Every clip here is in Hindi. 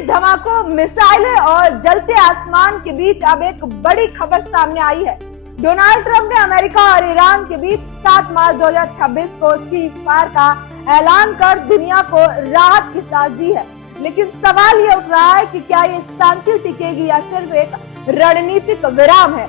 तेज धमाकों, मिसाइलें और जलते आसमान के बीच अब एक बड़ी खबर सामने आई है। डोनाल्ड ट्रंप ने अमेरिका और ईरान के बीच 7 मार्च 2026 को सीज फायर का ऐलान कर दुनिया को राहत की सांस दी है। लेकिन सवाल ये उठ रहा है कि क्या ये शांति टिकेगी या सिर्फ एक रणनीतिक विराम है।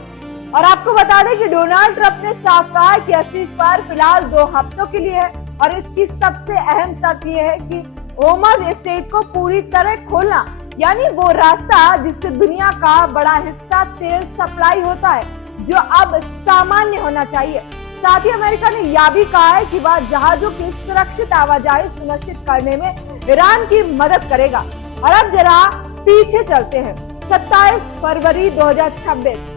और आपको बता दें कि डोनाल्ड ट्रंप ने साफ कहा है कि सीज फायर फिलहाल 2 हफ्तों के लिए है और इसकी सबसे अहम शर्त ये है कि होर्मुज़ स्ट्रेट को पूरी तरह खोलना, यानी वो रास्ता जिससे दुनिया का बड़ा हिस्सा तेल सप्लाई होता है, जो अब सामान्य होना चाहिए। साथ ही अमेरिका ने यह भी कहा है कि वह जहाजों की सुरक्षित आवाजाही सुनिश्चित करने में ईरान की मदद करेगा। और अब जरा पीछे चलते हैं। 27 फरवरी 2026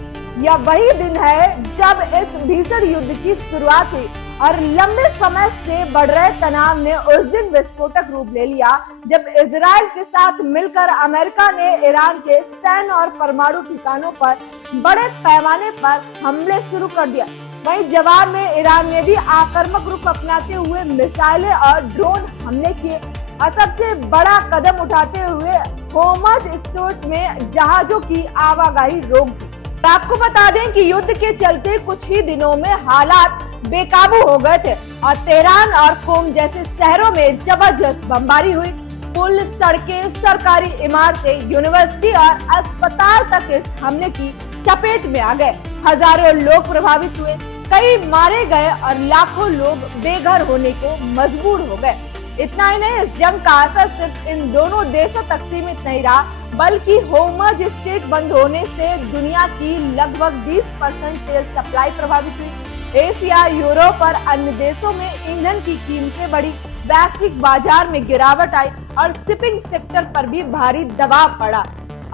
यह वही दिन है जब इस भीषण युद्ध की शुरुआत हुई और लंबे समय से बढ़ रहे तनाव ने उस दिन विस्फोटक रूप ले लिया जब इजराइल के साथ मिलकर अमेरिका ने ईरान के सैन्य और परमाणु ठिकानों पर बड़े पैमाने पर हमले शुरू कर दिया। वहीं जवाब में ईरान ने भी आक्रामक रूप अपनाते हुए मिसाइलें और ड्रोन हमले किए और सबसे बड़ा कदम उठाते हुए होर्मुज़ स्ट्रेट में जहाजों की आवाजाही रोक दी। आपको बता दें कि युद्ध के चलते कुछ ही दिनों में हालात बेकाबू हो गए थे और तेहरान और कोम जैसे शहरों में जबरदस्त बमबारी हुई। पुल, सड़कें, सरकारी इमारतें, यूनिवर्सिटी और अस्पताल तक इस हमले की चपेट में आ गए। हजारों लोग प्रभावित हुए, कई मारे गए और लाखों लोग बेघर होने को मजबूर हो गए। इतना ही नहीं, इस जंग का असर सिर्फ इन दोनों देशों तक सीमित नहीं रहा, बल्कि होर्मुज़ स्ट्रेट बंद होने से दुनिया की लगभग 20% तेल सप्लाई प्रभावित हुई। एशिया, यूरोप और अन्य देशों में ईंधन की कीमतें बढ़ी, वैश्विक बाजार में गिरावट आई और शिपिंग सेक्टर पर भी भारी दबाव पड़ा।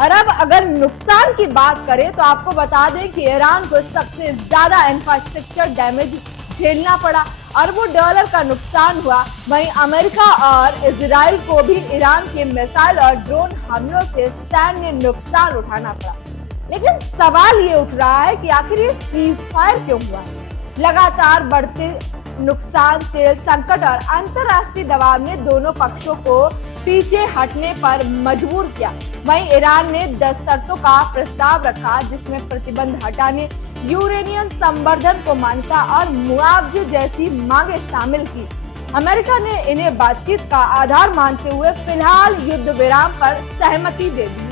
और अब अगर नुकसान की बात करें तो आपको बता दें कि ईरान को सबसे ज्यादा इंफ्रास्ट्रक्चर डैमेज झेलना पड़ा और वो डॉलर का नुकसान हुआ। वहीं अमेरिका और इजराइल को भी ईरान के मिसाइल और ड्रोन हमलों से सैन्य नुकसान उठाना पड़ा। लेकिन सवाल ये उठ रहा है कि आखिर ये सीज फायर क्यों हुआ? लगातार बढ़ते नुकसान, तेल संकट और अंतर्राष्ट्रीय दबाव ने दोनों पक्षों को पीछे हटने पर मजबूर किया। वहीं ईरान ने 10 शर्तों का प्रस्ताव रखा, जिसमें प्रतिबंध हटाने, यूरेनियम संवर्धन को मान्यता और मुआवजे जैसी मांगे शामिल की। अमेरिका ने इन्हें बातचीत का आधार मानते हुए फिलहाल युद्ध विराम पर सहमति दे दी।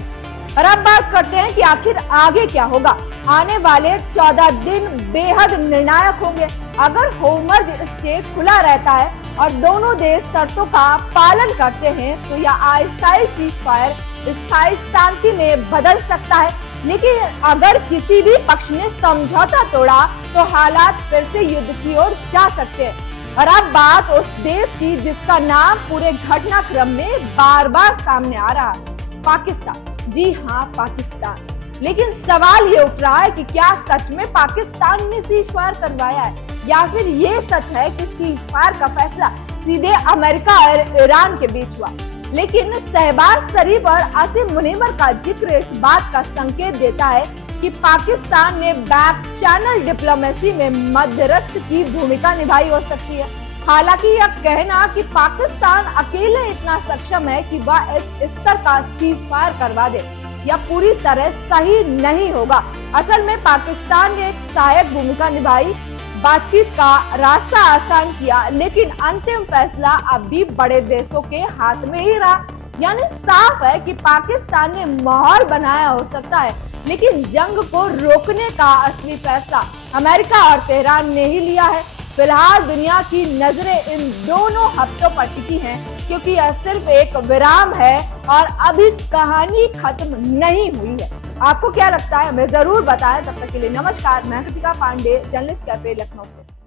और अब बात करते हैं कि आखिर आगे क्या होगा। आने वाले 14 दिन बेहद निर्णायक होंगे। अगर होर्मुज़ स्ट्रेट खुला रहता है और दोनों देश शर्तों का पालन करते हैं तो यह अस्थायी सीज फायर स्थायी शांति में बदल सकता है। लेकिन अगर किसी भी पक्ष ने समझौता तोड़ा तो हालात फिर से युद्ध की ओर जा सकते हैं। और अब बात उस देश की जिसका नाम पूरे घटनाक्रम में बार बार सामने आ रहा है, पाकिस्तान। जी हाँ, पाकिस्तान। लेकिन सवाल ये उठ रहा है कि क्या सच में पाकिस्तान ने सीज फायर करवाया है या फिर ये सच है कि सीज फायर का फैसला सीधे अमेरिका और ईरान के बीच हुआ। लेकिन शहबाज शरीफ और आसिम मुनीवर का जिक्र इस बात का संकेत देता है कि पाकिस्तान ने बैक चैनल डिप्लोमेसी में मध्यस्थ की भूमिका निभाई हो सकती है। हालांकि यह कहना कि पाकिस्तान अकेले इतना सक्षम है कि वह इस स्तर का सीज फायर करवा दे, यह पूरी तरह सही नहीं होगा। असल में पाकिस्तान ने एक सहायक भूमिका निभाई, बातचीत का रास्ता आसान किया, लेकिन अंतिम फैसला अब भी बड़े देशों के हाथ में ही रहा। यानी साफ है कि पाकिस्तान ने माहौल बनाया हो सकता है, लेकिन जंग को रोकने का असली फैसला अमेरिका और तेहरान ने ही लिया है। फिलहाल दुनिया की नजरें इन दोनों हफ्तों पर टिकी हैं, क्योंकि यह सिर्फ एक विराम है और अभी कहानी खत्म नहीं हुई है। आपको क्या लगता है हमें जरूर बताएं। तब तक के लिए नमस्कार। मैं कृतिका पांडे, जर्नलिस्ट कैफे लखनऊ से।